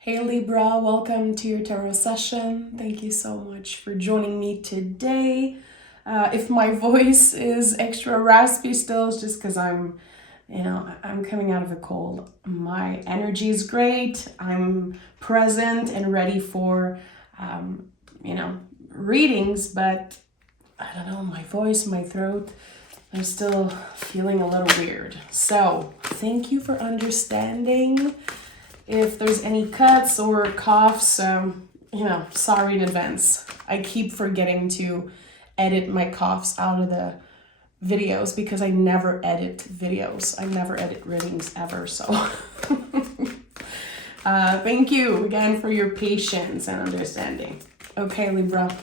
Hey Libra, welcome to your tarot session. Thank you so much for joining me today. If my voice is extra raspy still, it's just because I'm coming out of a cold. My energy is great. I'm present and ready for, readings, but I don't know, my voice, my throat, I'm still feeling a little weird. So thank you for understanding. If there's any cuts or coughs, sorry in advance. I keep forgetting to edit my coughs out of the videos because I never edit videos. I never edit readings ever, so. Thank you again for your patience and understanding. Okay, Libra.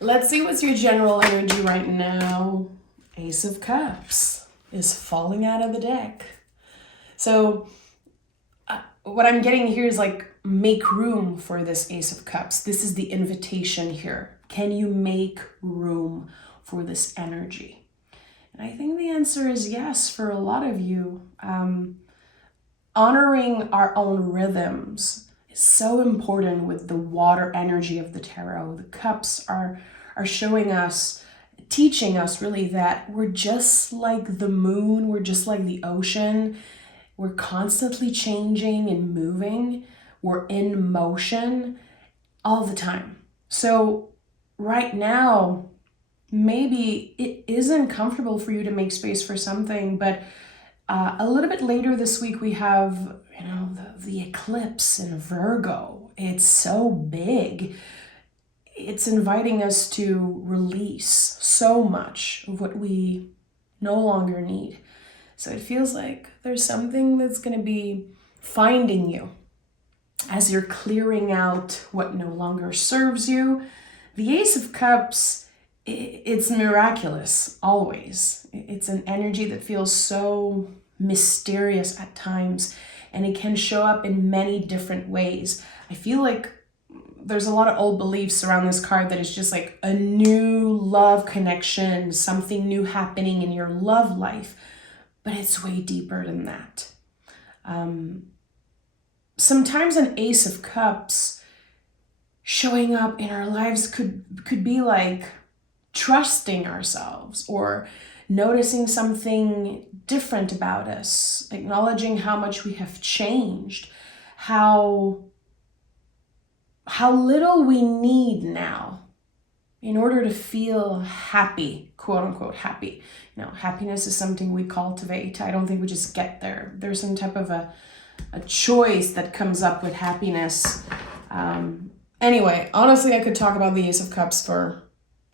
Let's see what's your general energy right now. Ace of Cups is falling out of the deck. So, what I'm getting here is like, make room for this Ace of Cups. This is the invitation here. Can you make room for this energy? And I think the answer is yes for a lot of you. Honoring our own rhythms is so important with the water energy of the tarot. The cups are showing us, teaching us really that we're just like the moon, we're just like the ocean. We're constantly changing and moving. We're in motion all the time. So right now, maybe it isn't comfortable for you to make space for something, but a little bit later this week, we have, the eclipse in Virgo. It's so big. It's inviting us to release so much of what we no longer need. So it feels like there's something that's going to be finding you as you're clearing out what no longer serves you. The Ace of Cups, it's miraculous, always. It's an energy that feels so mysterious at times, and it can show up in many different ways. I feel like there's a lot of old beliefs around this card that it's just like a new love connection, something new happening in your love life. But it's way deeper than that. Sometimes an Ace of Cups showing up in our lives could be like trusting ourselves or noticing something different about us, acknowledging how much we have changed, how little we need now in order to feel happy, quote unquote happy. Happiness is something we cultivate. I don't think we just get there. There's some type of a choice that comes up with happiness. Anyway, honestly, I could talk about the Ace of Cups for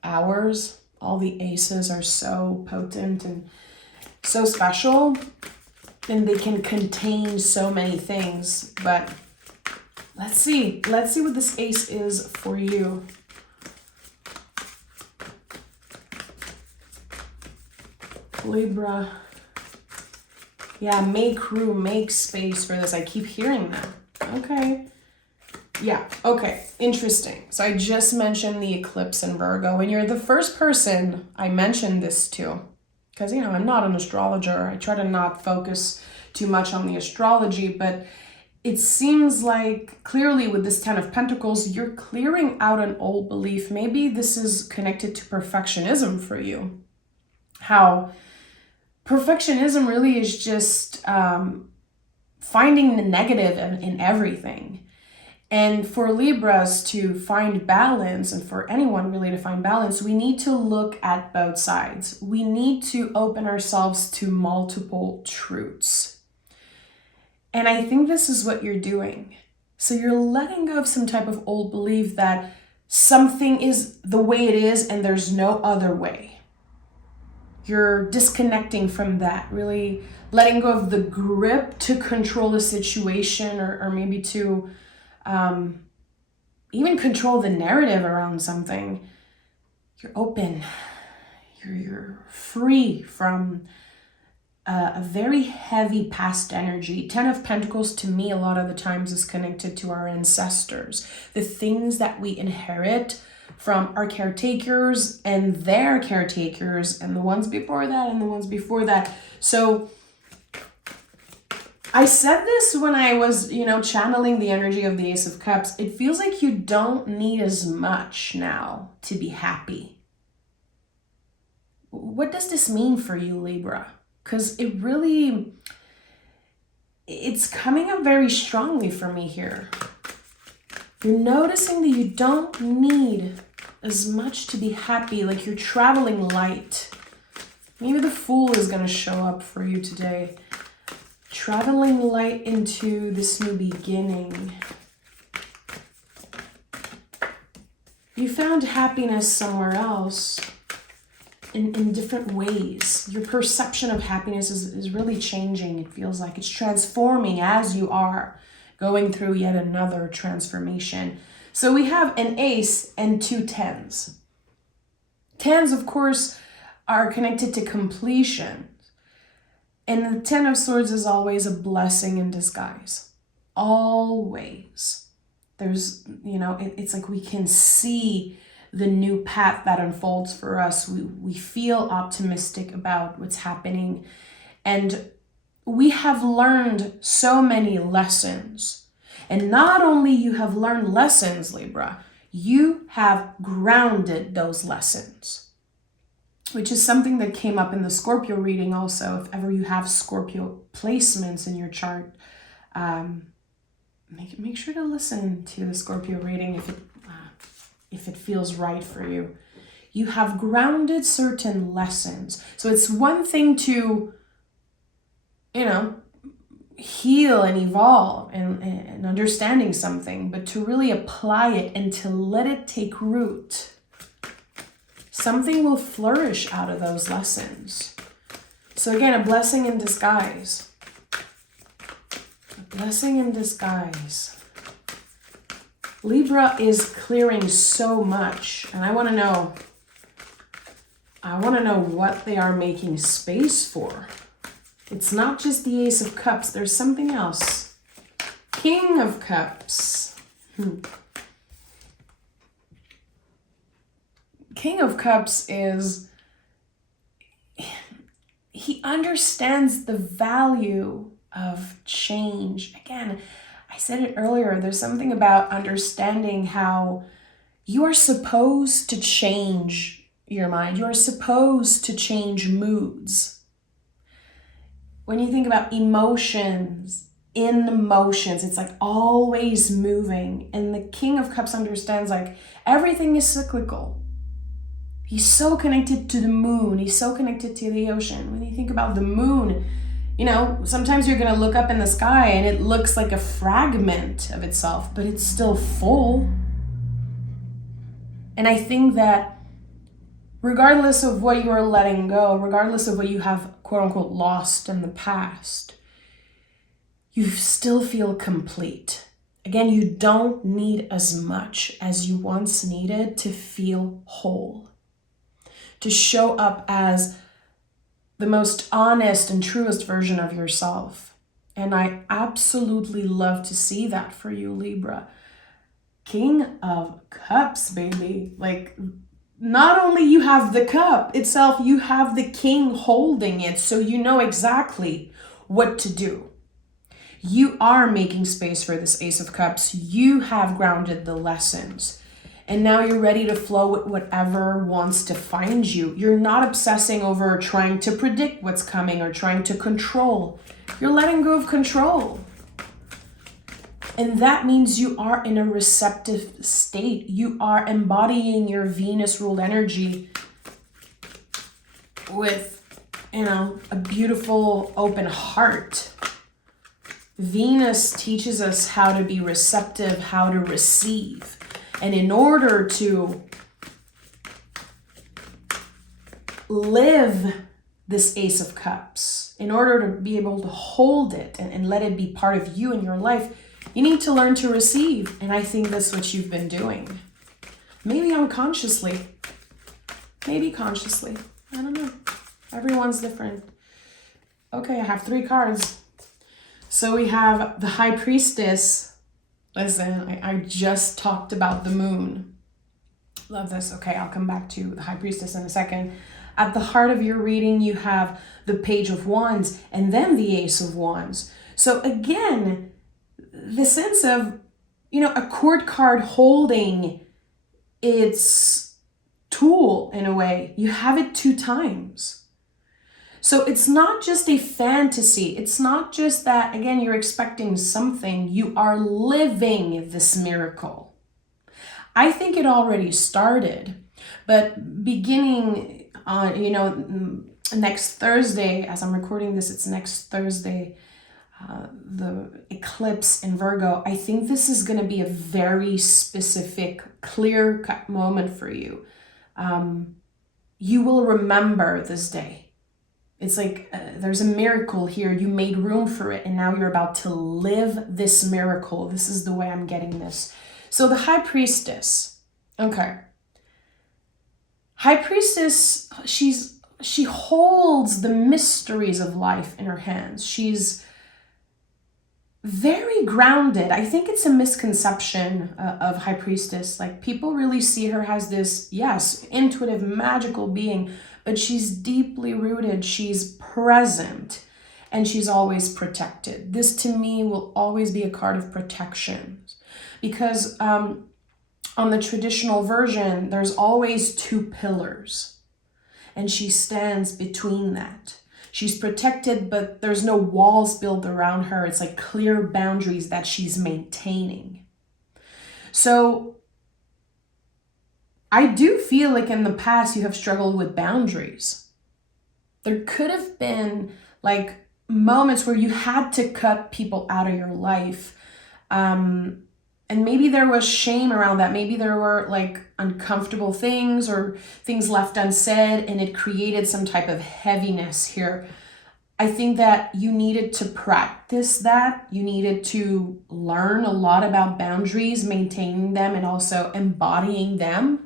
hours. All the aces are so potent and so special, and they can contain so many things. But let's see what this ace is for you. Libra. Yeah, make room, make space for this. I keep hearing that. Okay. Yeah, okay. Interesting. So I just mentioned the eclipse in Virgo, and you're the first person I mentioned this to. Because, I'm not an astrologer. I try to not focus too much on the astrology, but it seems like clearly with this Ten of Pentacles, you're clearing out an old belief. Maybe this is connected to perfectionism for you. How perfectionism really is just finding the negative in everything. And for Libras to find balance, and for anyone really to find balance, we need to look at both sides. We need to open ourselves to multiple truths. And I think this is what you're doing. So you're letting go of some type of old belief that something is the way it is and there's no other way. You're disconnecting from that, really letting go of the grip to control the situation, or maybe to even control the narrative around something. You're open. You're free from a very heavy past energy. 10 of Pentacles to me a lot of the times is connected to our ancestors, the things that we inherit from our caretakers and their caretakers and the ones before that and the ones before that. So I said this when I was, channeling the energy of the Ace of Cups. It feels like you don't need as much now to be happy. What does this mean for you, Libra? Because it's coming up very strongly for me here. You're noticing that you don't need as much to be happy, like you're traveling light. Maybe the Fool is going to show up for you today. Traveling light into this new beginning. You found happiness somewhere else in different ways. Your perception of happiness is really changing. It feels like it's transforming as you are going through yet another transformation. So we have an ace and 2 tens. Tens, of course, are connected to completion. And the 10 of Swords is always a blessing in disguise. Always. There's, it's like we can see the new path that unfolds for us. We feel optimistic about what's happening. And we have learned so many lessons. And not only you have learned lessons, Libra, you have grounded those lessons, which is something that came up in the Scorpio reading also. If ever you have Scorpio placements in your chart, make sure to listen to the Scorpio reading if it feels right for you. You have grounded certain lessons. So it's one thing to, heal and evolve and understanding something, but to really apply it and to let it take root. Something will flourish out of those lessons. So again, a blessing in disguise. A blessing in disguise. Libra is clearing so much, and I want to know what they are making space for. It's not just the Ace of Cups. There's something else. King of Cups. King of Cups he understands the value of change. Again, I said it earlier, there's something about understanding how you are supposed to change your mind. You are supposed to change moods. When you think about emotions, it's like always moving. And the King of Cups understands like everything is cyclical. He's so connected to the moon. He's so connected to the ocean. When you think about the moon, sometimes you're going to look up in the sky and it looks like a fragment of itself, but it's still full. And I think that regardless of what you are letting go, regardless of what you have quote unquote lost in the past, you still feel complete. Again, you don't need as much as you once needed to feel whole, to show up as the most honest and truest version of yourself. And I absolutely love to see that for you, Libra. King of Cups, baby. Like, not only you have the cup itself, you have the king holding it, so you know exactly what to do. You are making space for this Ace of Cups. You have grounded the lessons. And now you're ready to flow with whatever wants to find you. You're not obsessing over trying to predict what's coming or trying to control. You're letting go of control. And that means you are in a receptive state. You are embodying your Venus-ruled energy with, a beautiful open heart. Venus teaches us how to be receptive, how to receive. And in order to live this Ace of Cups, in order to be able to hold it and let it be part of you in your life, you need to learn to receive. And I think that's what you've been doing. Maybe unconsciously. Maybe consciously. I don't know. Everyone's different. Okay, I have 3 cards. So we have the High Priestess. Listen, I just talked about the moon. Love this. Okay, I'll come back to the High Priestess in a second. At the heart of your reading, you have the Page of Wands and then the Ace of Wands. So again, the sense of, a court card holding its tool in a way. You have it 2 times. So it's not just a fantasy. It's not just that, again, you're expecting something. You are living this miracle. I think it already started, but beginning on, next Thursday, as I'm recording this, it's next Thursday, the eclipse in Virgo, I think this is going to be a very specific, clear-cut moment for you. You will remember this day. It's like there's a miracle here. You made room for it, and now you're about to live this miracle. This is the way I'm getting this. So the High Priestess. Okay. High Priestess, she holds the mysteries of life in her hands. She's very grounded. I think it's a misconception of High Priestess. Like, people really see her as this, yes, intuitive, magical being, but she's deeply rooted. She's present, and she's always protected. This, to me, will always be a card of protection, because on the traditional version, there's always 2 pillars, and she stands between that. She's protected, but there's no walls built around her. It's like clear boundaries that she's maintaining. So I do feel like in the past you have struggled with boundaries. There could have been like moments where you had to cut people out of your life. And maybe there was shame around that. Maybe there were like uncomfortable things or things left unsaid, and it created some type of heaviness here. I think that you needed to practice that. You needed to learn a lot about boundaries, maintaining them, and also embodying them.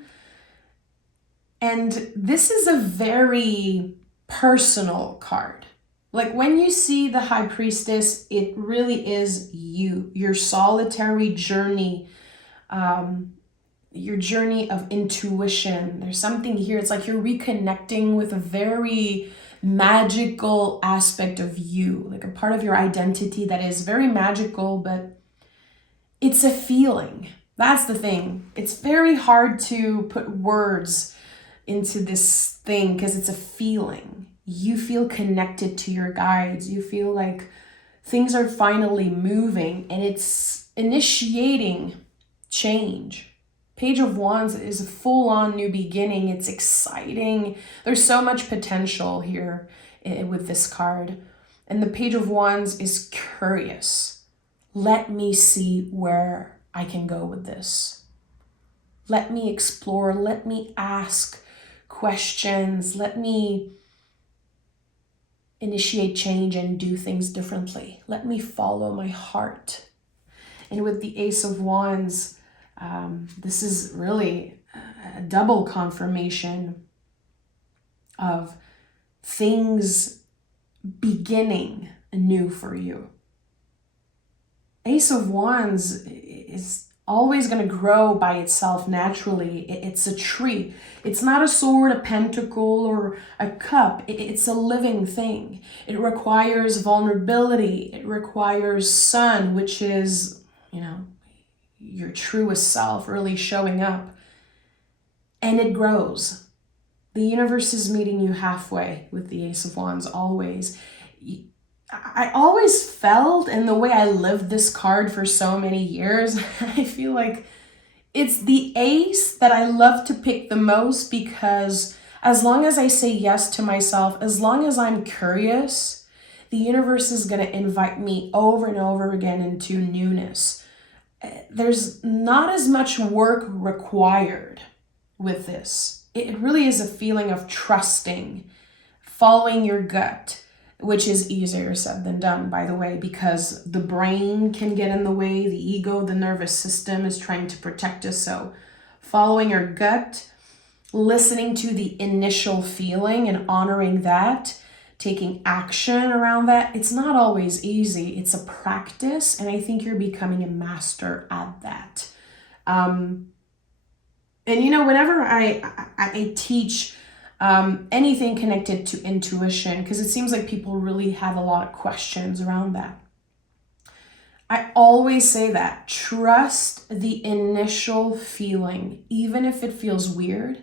And this is a very personal card. Like, when you see the High Priestess, it really is you, your solitary journey, your journey of intuition. There's something here. It's like you're reconnecting with a very magical aspect of you, like a part of your identity that is very magical, but it's a feeling. That's the thing. It's very hard to put words into this thing because it's a feeling. You feel connected to your guides. You feel like things are finally moving, and it's initiating change. Page of Wands is a full-on new beginning. It's exciting. There's so much potential here with this card. And the Page of Wands is curious. Let me see where I can go with this. Let me explore. Let me ask questions. Let me initiate change and do things differently. Let me follow my heart. And with the Ace of Wands, this is really a double confirmation of things beginning anew for you. Ace of Wands is always going to grow by itself naturally. It's a tree. It's not a sword, a pentacle, or a cup. It's a living thing. It requires vulnerability. It requires sun, which is, your truest self really showing up. And it grows. The universe is meeting you halfway with the Ace of Wands, always. I always felt, and the way I lived this card for so many years, I feel like it's the ace that I love to pick the most, because as long as I say yes to myself, as long as I'm curious, the universe is going to invite me over and over again into newness. There's not as much work required with this. It really is a feeling of trusting, following your gut, which is easier said than done, by the way, because the brain can get in the way, the ego, the nervous system is trying to protect us. So following your gut, listening to the initial feeling and honoring that, taking action around that, it's not always easy. It's a practice, and I think you're becoming a master at that. And whenever I teach anything connected to intuition, because it seems like people really have a lot of questions around that. I always say that. Trust the initial feeling, even if it feels weird,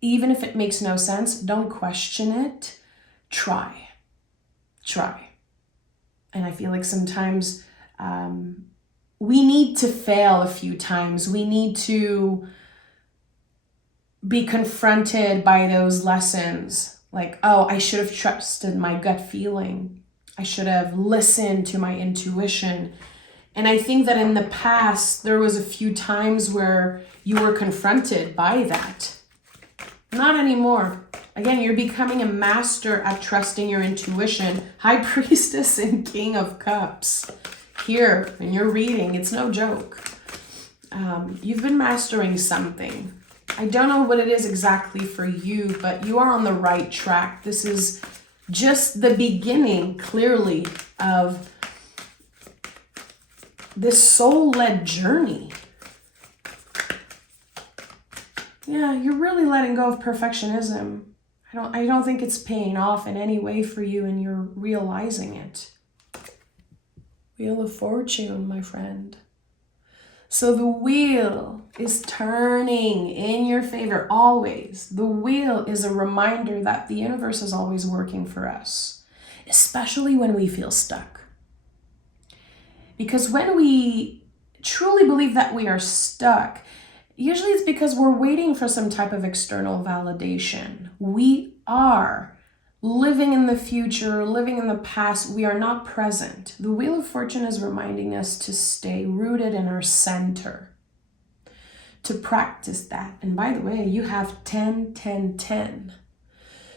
even if it makes no sense. Don't question it. Try. And I feel like sometimes we need to fail a few times. We need to be confronted by those lessons. Like, oh, I should have trusted my gut feeling. I should have listened to my intuition. And I think that in the past, there was a few times where you were confronted by that. Not anymore. Again, you're becoming a master at trusting your intuition. High Priestess and King of Cups. Here, in your reading, it's no joke. You've been mastering something. I don't know what it is exactly for you, but you are on the right track. This is just the beginning, clearly, of this soul-led journey. Yeah, you're really letting go of perfectionism. I don't think it's paying off in any way for you, and you're realizing it. Wheel of Fortune, my friend. So the wheel is turning in your favor always. The wheel is a reminder that the universe is always working for us, especially when we feel stuck. Because when we truly believe that we are stuck, usually it's because we're waiting for some type of external validation. We are living in the future, living in the past. We are not present. The Wheel of Fortune is reminding us to stay rooted in our center, to practice that. And by the way, you have 10, 10, 10.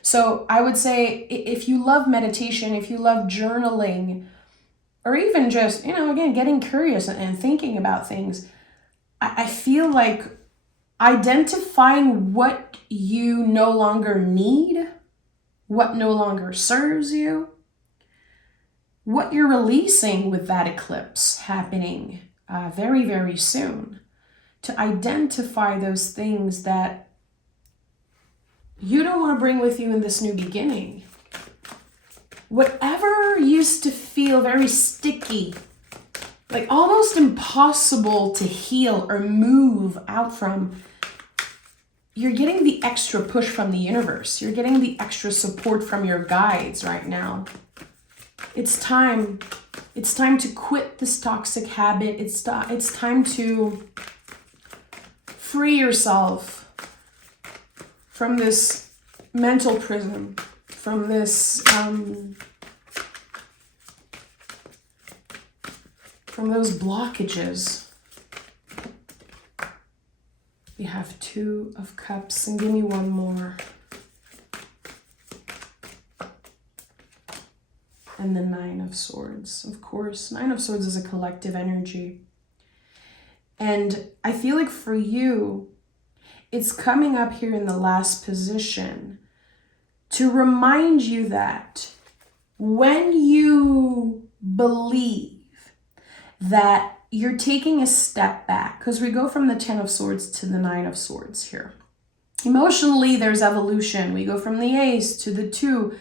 So I would say if you love meditation, if you love journaling, or even just, again, getting curious and thinking about things, I feel like identifying what you no longer need, what no longer serves you, what you're releasing with that eclipse happening very, very soon, to identify those things that you don't want to bring with you in this new beginning. Whatever used to feel very sticky, like almost impossible to heal or move out from, you're getting the extra push from the universe. You're getting the extra support from your guides right now. It's time. It's time to quit this toxic habit. It's time to free yourself from this mental prison, from this, from those blockages. We have 2 of Cups, and give me one more. And the 9 of Swords, of course. 9 of Swords is a collective energy. And I feel like for you, it's coming up here in the last position to remind you that when you believe that you're taking a step back, because we go from the 10 of Swords to the 9 of Swords here. Emotionally, there's evolution. We go from the Ace to the 2.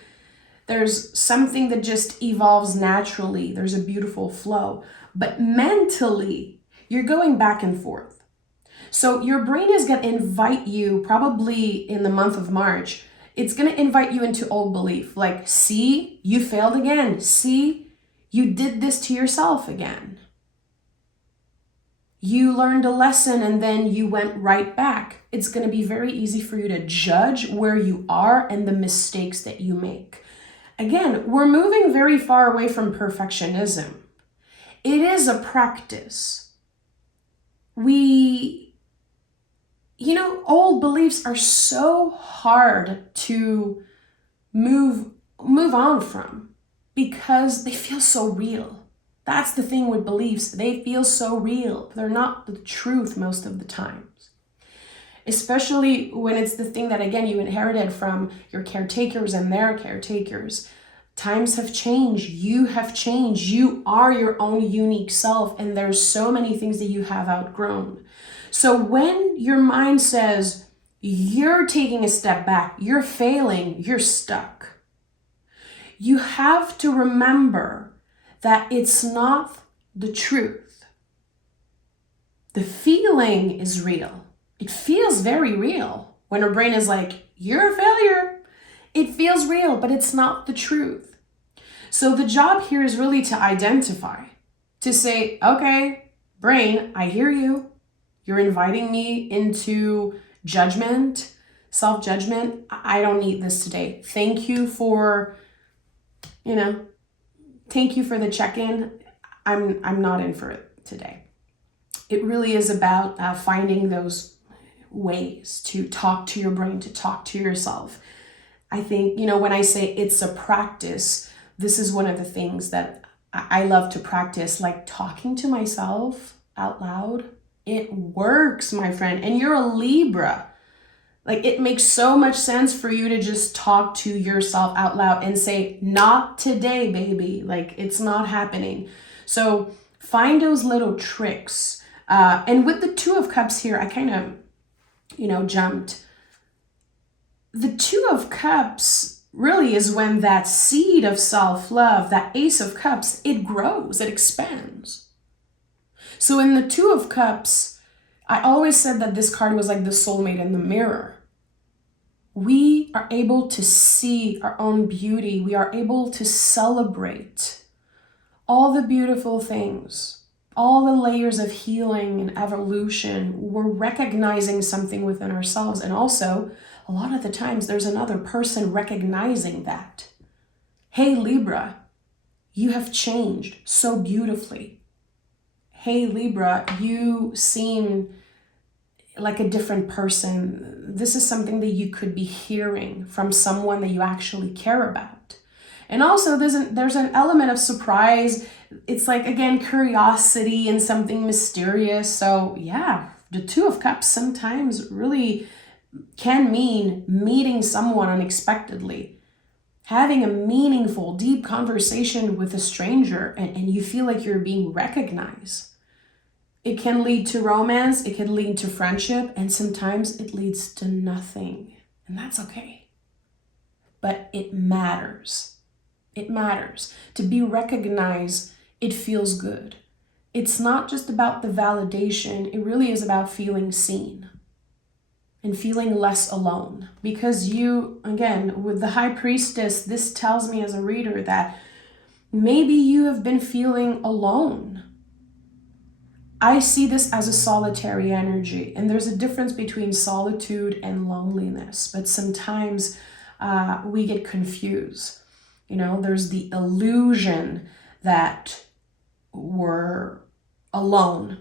There's something that just evolves naturally. There's a beautiful flow. But mentally, you're going back and forth. So your brain is going to invite you, probably in the month of March, it's going to invite you into old belief. Like, see, you failed again. See, you did this to yourself again. You learned a lesson and then you went right back. It's going to be very easy for you to judge where you are and the mistakes that you make. Again, we're moving very far away from perfectionism. It is a practice. Old beliefs are so hard to move on from because they feel so real. That's the thing with beliefs. They feel so real. They're not the truth most of the times. Especially when it's the thing that, again, you inherited from your caretakers and their caretakers. Times have changed. You have changed. You are your own unique self, and there's so many things that you have outgrown. So when your mind says you're taking a step back, you're failing, you're stuck, you have to remember that it's not the truth. The feeling is real. It feels very real when our brain is like, you're a failure. It feels real, but it's not the truth. So the job here is really to identify, to say, okay, brain, I hear you. You're inviting me into judgment, self-judgment. I don't need this today. Thank you for, thank you for the check-in. I'm not in for it today. It really is about finding those ways to talk to your brain, to talk to yourself. I think, when I say it's a practice, this is one of the things that I love to practice, like talking to myself out loud. It works, my friend. And you're a Libra. Like, it makes so much sense for you to just talk to yourself out loud and say, not today, baby. Like, it's not happening. So find those little tricks. And with the Two of Cups here, I kind of, jumped. The Two of Cups really is when that seed of self-love, that Ace of Cups, it grows, it expands. So in the Two of Cups, I always said that this card was like the soulmate in the mirror. We are able to see our own beauty. We are able to celebrate all the beautiful things, all the layers of healing and evolution. We're recognizing something within ourselves. And also, a lot of the times, there's another person recognizing that. Hey, Libra, you have changed so beautifully. Hey, Libra, you seem like a different person. This is something that you could be hearing from someone that you actually care about. And also there's an element of surprise. It's like, again, curiosity and something mysterious. So yeah, the Two of Cups sometimes really can mean meeting someone unexpectedly, having a meaningful, deep conversation with a stranger, and you feel like you're being recognized. It can lead to romance, it can lead to friendship, and sometimes it leads to nothing. And that's okay. But it matters. It matters. To be recognized, it feels good. It's not just about the validation, it really is about feeling seen and feeling less alone. Because you, again, with the High Priestess, this tells me as a reader that maybe you have been feeling alone. I see this as a solitary energy, and there's a difference between solitude and loneliness, but sometimes we get confused. There's the illusion that we're alone.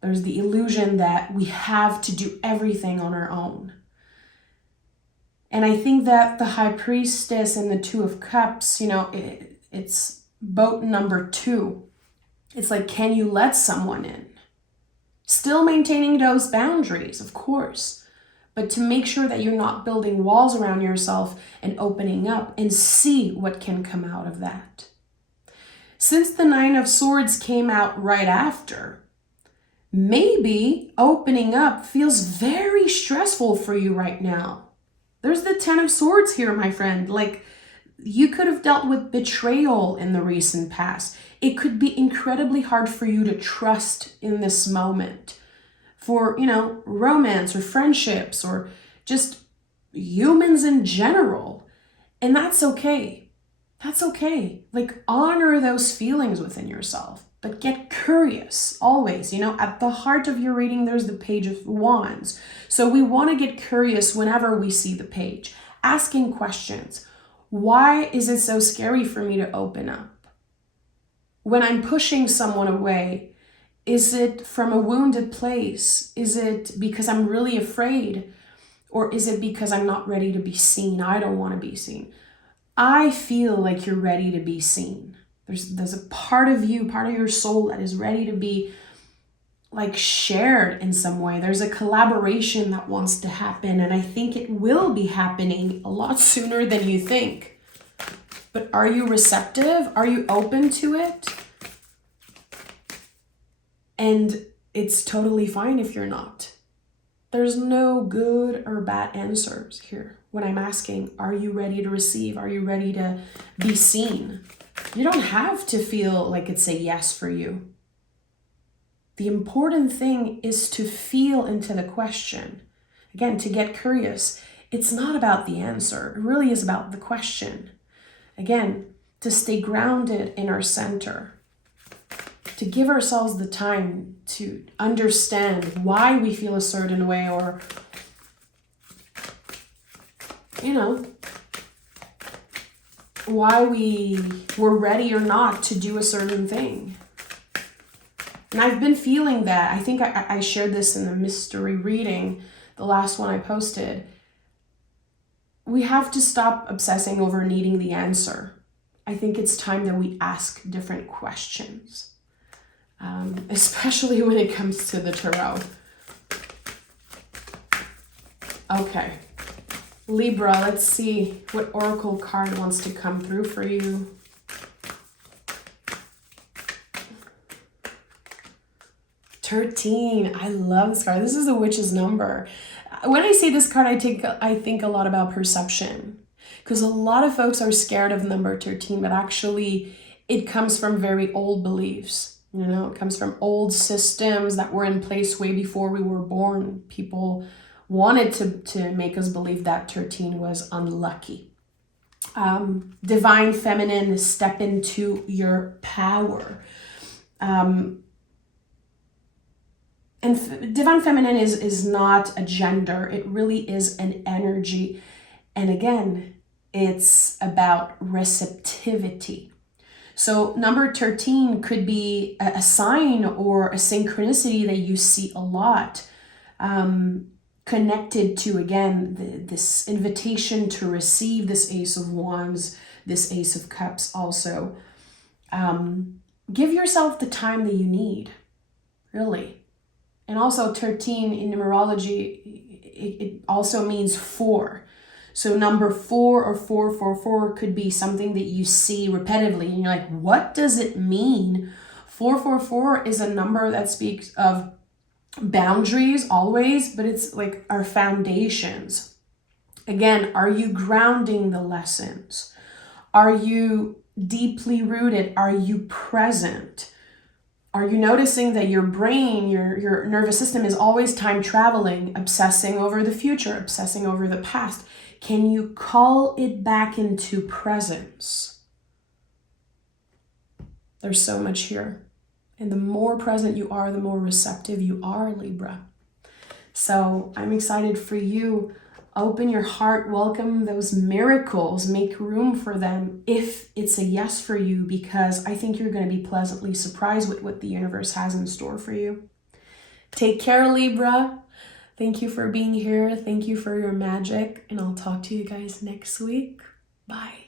There's the illusion that we have to do everything on our own. And I think that the High Priestess and the Two of Cups, it's boat number 2. It's like, can you let someone in? Still maintaining those boundaries, of course, but to make sure that you're not building walls around yourself and opening up and see what can come out of that. Since the Nine of Swords came out right after, maybe opening up feels very stressful for you right now. There's the Ten of Swords here, my friend. Like, you could have dealt with betrayal in the recent past. It could be incredibly hard for you to trust in this moment for, romance or friendships or just humans in general. And that's okay. That's okay. Like, honor those feelings within yourself, but get curious always. At the heart of your reading, there's the Page of Wands. So we want to get curious whenever we see the page, asking questions. Why is it so scary for me to open up? When I'm pushing someone away, is it from a wounded place? Is it because I'm really afraid? Or is it because I'm not ready to be seen? I don't want to be seen. I feel like you're ready to be seen. There's a part of you, part of your soul that is ready to be like shared in some way. There's a collaboration that wants to happen, and I think it will be happening a lot sooner than you think. But are you receptive? Are you open to it? And it's totally fine if you're not. There's no good or bad answers here when I'm asking, are you ready to receive? Are you ready to be seen? You don't have to feel like it's a yes for you. The important thing is to feel into the question. Again, to get curious. It's not about the answer. It really is about the question. Again, to stay grounded in our center. To give ourselves the time to understand why we feel a certain way, or, why we were ready or not to do a certain thing. And I've been feeling that. I think I shared this in the mystery reading, the last one I posted. We have to stop obsessing over needing the answer. I think it's time that we ask different questions, especially when it comes to the tarot. Okay. Libra, let's see what oracle card wants to come through for you. "13. I love this card. This is the witch's number. When I say this card, I think a lot about perception, because a lot of folks are scared of number 13, but actually it comes from very old beliefs. It comes from old systems that were in place way before we were born. People wanted to make us believe that 13 was unlucky. Divine feminine, step into your power. And divine feminine is not a gender. It really is an energy. And again, it's about receptivity. So number 13 could be a sign or a synchronicity that you see a lot, connected to, again, this invitation to receive, this Ace of Wands, this Ace of Cups also. Give yourself the time that you need, really. And also 13 in numerology, it also means 4. So number 4 or 444 could be something that you see repetitively and you're like, what does it mean? 444 is a number that speaks of boundaries always, but it's like our foundations. Again, are you grounding the lessons? Are you deeply rooted? Are you present? Are you noticing that your brain, your nervous system is always time traveling, obsessing over the future, obsessing over the past? Can you call it back into presence? There's so much here. And the more present you are, the more receptive you are, Libra. So I'm excited for you. Open your heart, welcome those miracles, make room for them if it's a yes for you, because I think you're going to be pleasantly surprised with what the universe has in store for you. Take care, Libra. Thank you for being here. Thank you for your magic, and I'll talk to you guys next week. Bye.